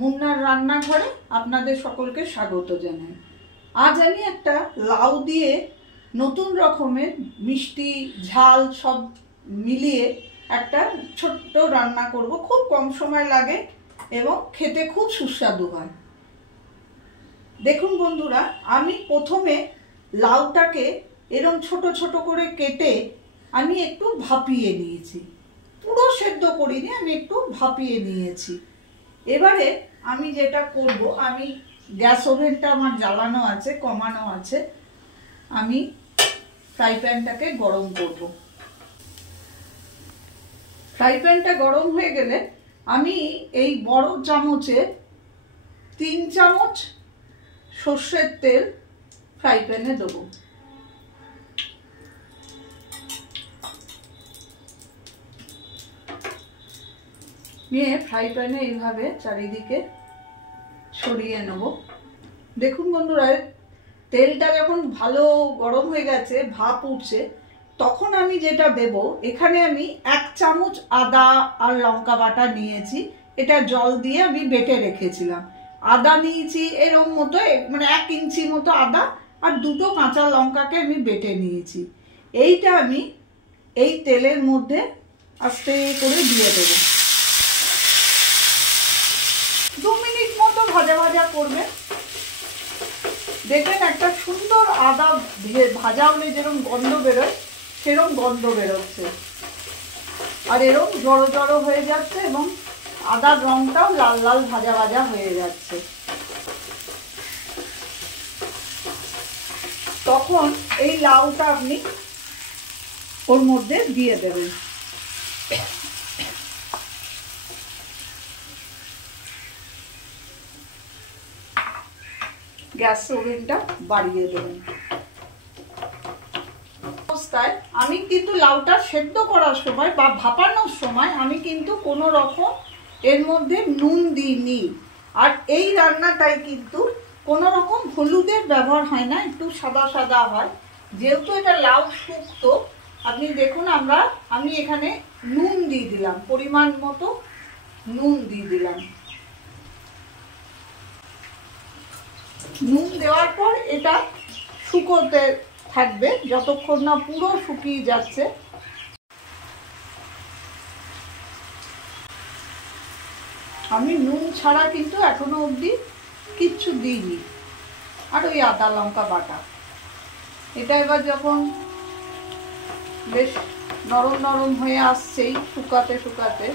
মুন্নার রান্নাঘরে আপনাদের সকলকে স্বাগত জানাই। আজ আমি একটা লাউ দিয়ে নতুন রকমের মিষ্টি ঝাল সব মিলিয়ে একটা ছোট্ট রান্না করব। খুব কম সময় লাগে এবং খেতে খুব সুস্বাদু হয়। দেখুন বন্ধুরা, আমি প্রথমে লাউটাকে এরকম ছোট ছোট করে কেটে আমি একটু ভাপিয়ে নিয়েছি। পুরো সেদ্ধ করিনি, আমি একটু ভাপিয়ে নিয়েছি। এবারে আমি যেটা করব, আমি গ্যাস ওভেনটা আমার জ্বালানো আছে, কমানো আছে। আমি ফ্রাই প্যানটাকে গরম করব। ফ্রাই প্যানটা গরম হয়ে গেলে আমি এই বড় চামচে 3 চামচ সর্ষের তেল ফ্রাই প্যানে দেবো। নিয়ে ফ্রাই প্যানে এইভাবে চারিদিকে ছড়িয়ে নেব। দেখুন বন্ধুরা, তেলটা যখন ভালো গরম হয়ে গেছে, ভাপ উঠছে, তখন আমি যেটা দেব, এখানে আমি 1 চামচ আদা আর লঙ্কা বাটা নিয়েছি। এটা জল দিয়ে আমি বেটে রেখেছিলাম। আদা নিয়েছি এরকম মতো, মানে 1 ইঞ্চি মতো আদা, আর 2টো কাঁচা লঙ্কাকে আমি বেটে নিয়েছি। এইটা আমি এই তেলের মধ্যে আস্তে করে দিয়ে দেবো। 2 মিনিট মতো ভাজা ভাজা করবেন। দেখবেন একটা সুন্দর আদা ভাজা হলে যেরকম গন্ধ বেরোয়, সেরকম গন্ধ বেরোচ্ছে, আর এরকম জড়ো জড়ো হয়ে যাচ্ছে এবং আদার রংটাও লাল লাল ভাজা ভাজা হয়ে যাচ্ছে। তখন এই লাউটা আপনি ওর মধ্যে দিয়ে দেবেন। গ্যাস ওভেনটা বাড়িয়ে দেবেন। অবস্থায় আমি কিন্তু লাউটা সেদ্ধ করার সময় বা ভাপানোর সময় আমি কিন্তু কোনো রকম এর মধ্যে নুন দিইনি। আর এই রান্নাটায় কিন্তু কোনো রকম হলুদের ব্যবহার হয় না, একটু সাদা সাদা হয়। যেহেতু এটা লাউ শুক্তো, আপনি দেখুন আমি এখানে নুন দিয়ে দিলাম, পরিমাণ মতো নুন দিয়ে দিলাম। নুন দেওয়ার পর এটা শুকোতে থাকবে যতক্ষণ না পুরো শুকিয়ে যাচ্ছে। আমি নুন ছাড়া কিন্তু এখনো অবধি কিচ্ছু দিইনি। আর ওই আদা লঙ্কা বাটা, এটা এবার যখন বেশ নরম নরম হয়ে আসছেই শুকাতে শুকাতে,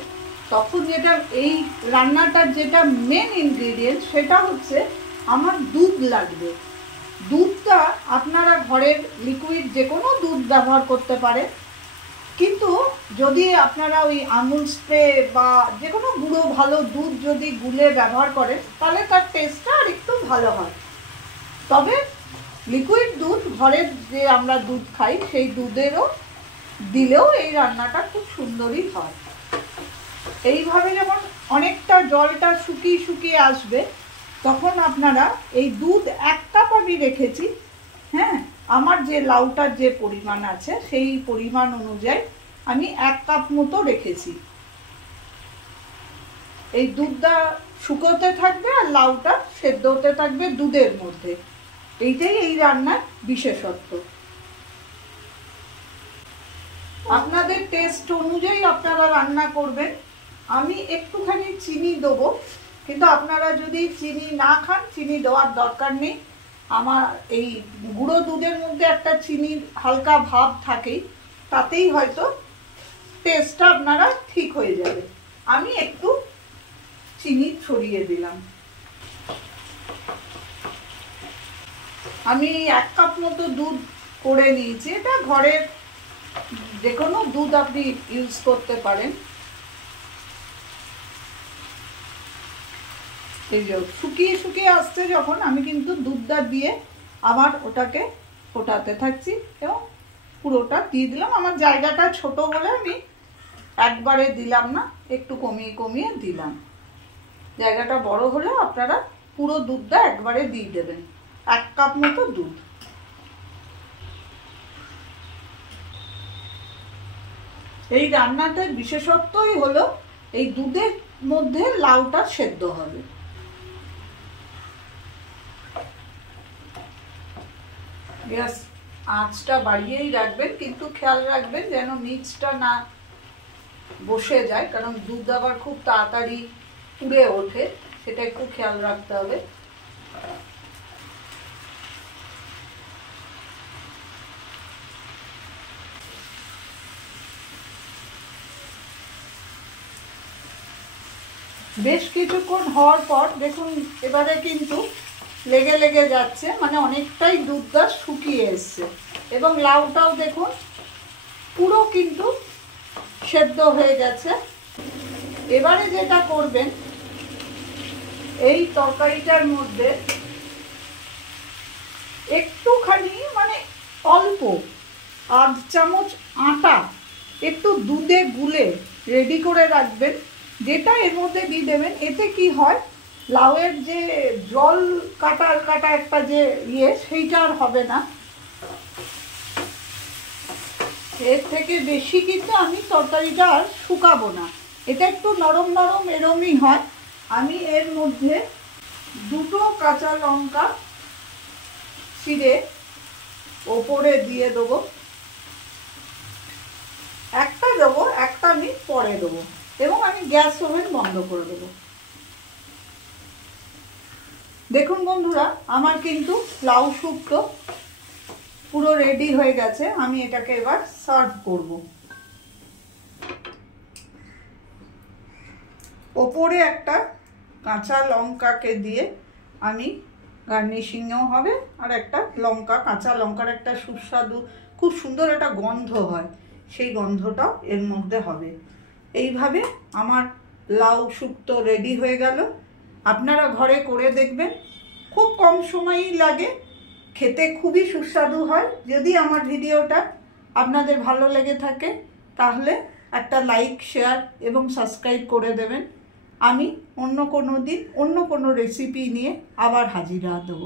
তখন যেটা এই রান্নাটার যেটা মেন ইনগ্রেডিয়েন্ট, সেটা হচ্ছে আমার দুধ লাগবে। দুধটা আপনারা ঘরের লিকুইড যে কোনো দুধ ব্যবহার করতে পারেন, কিন্তু যদি আপনারা ওই আমুল স্প্রে বা যে কোনো গুঁড়ো ভালো দুধ যদি গুলে ব্যবহার করেন, তাহলে তার টেস্টটা আর একটু ভালো হয়। তবে লিকুইড দুধ, ঘরের যে আমরা দুধ খাই, সেই দুধেরও দিলেও এই রান্নাটা খুব সুন্দরই হয়। এইভাবে যখন অনেকটা জলটা শুকিয়ে শুকিয়ে আসবে, তখন আপনারা এই দুধ 1 কাপ আমি রেখেছি। হ্যাঁ, আমার যে লাউটার যে পরিমাণ আছে সেই পরিমাণ অনুযায়ী আমি 1 কাপ মতো রেখেছি। এই দুধটা শুকোতে থাকবে আর লাউটা সেদ্ধ হতে থাকবে দুধের মধ্যে। এইটাই এই রান্নার বিশেষত্ব। আপনাদের টেস্ট অনুযায়ী আপনারা রান্না করবেন। আমি একটুখানি চিনি দেবো, কিন্তু আপনারা যদি চিনি না খান, চিনি দেওয়ার দরকার নেই। আমার এই গুঁড়ো দুধের মধ্যে একটা চিনির হালকা ভাব থাকেই, তাতেই হয়তো টেস্টটা আপনারা ঠিক হয়ে যাবে। আমি একটু চিনি ছড়িয়ে দিলাম। আমি 1 কাপ মতো দুধ করে নিয়েছি। এটা ঘরের যে কোনো দুধ আপনি ইউজ করতে পারেন। এই যে শুকিয়ে শুকিয়ে আসছে যখন, আমি কিন্তু দুধটা দিয়ে আবার ওটাকে ফোটাতে থাকছি এবং পুরোটা দিয়ে দিলাম। আমার জায়গাটা ছোট বলে আমি একবারে দিলাম না, একটু কমিয়ে কমিয়ে দিলাম। জায়গাটা বড় হলে আপনারা পুরো দুধটা একবারে দিয়ে দেবেন। 1 কাপ মতো দুধ। এই রান্নাটার বিশেষত্বই হলো এই দুধের মধ্যে লাউটা সেদ্ধ হবে। গ্যাস আঁচটা বাড়িয়েই রাখবেন, কিন্তু খেয়াল রাখবেন যেন নিচটা না বসে যায়, কারণ দুধ আবার খুব তাড়াতাড়ি পুড়ে ওঠে, সেটা একটু খেয়াল রাখতে হবে। বেশ কিছুক্ষণ হওয়ার পর দেখুন এবারে কিন্তু লেগে লেগে যাচ্ছে, মানে অনেকটাই দুধটা শুকিয়ে এসছে, এবং লাউটাও দেখুন পুরো কিন্তু সেদ্ধ হয়ে গেছে। এবারে যেটা করবেন, এই তরকারিটার মধ্যে একটুখানি মানে অল্প আধ চামচ আটা একটু দুধে গুলে রেডি করে রাখবেন, যেটা এর মধ্যে দিয়ে দেবেন। এতে কি হয়, লাউয়ের যে জল কাটা কাটা একটা যে সেইটা আর হবে না। এর থেকে বেশি কিন্তু আমি তরকারিটা আর শুকাবো না, এটা একটু নরম নরম এরমই হয়। আমি এর মধ্যে 2টো কাঁচা লঙ্কা ছিঁড়ে ওপরে দিয়ে দেবো, একটা দেবো, একটা আমি পরে দেবো, এবং আমি গ্যাস ওভেন বন্ধ করে দেবো। দেখুন বন্ধুরা, আমার কিন্তু লাউ শুক্তো পুরো রেডি হয়ে গেছে। আমি এটাকে এবার সার্ভ করব। ওপরে একটা কাঁচা লঙ্কাকে দিয়ে আমি গার্নিশিংও হবে, আর একটা লঙ্কা, কাঁচা লঙ্কার একটা সুস্বাদু খুব সুন্দর একটা গন্ধ হয়, সেই গন্ধটাও এর মধ্যে হবে। এইভাবে আমার লাউ শুক্তো রেডি হয়ে গেল। আপনারা ঘরে করে দেখবেন, খুব কম সময়ই লাগে, খেতে খুবই সুস্বাদু হয়। যদি আমার ভিডিওটা আপনাদের ভালো লেগে থাকে তাহলে একটা লাইক, শেয়ার এবং সাবস্ক্রাইব করে দেবেন। আমি অন্য কোনো দিন অন্য কোনো রেসিপি নিয়ে আবার হাজির হব।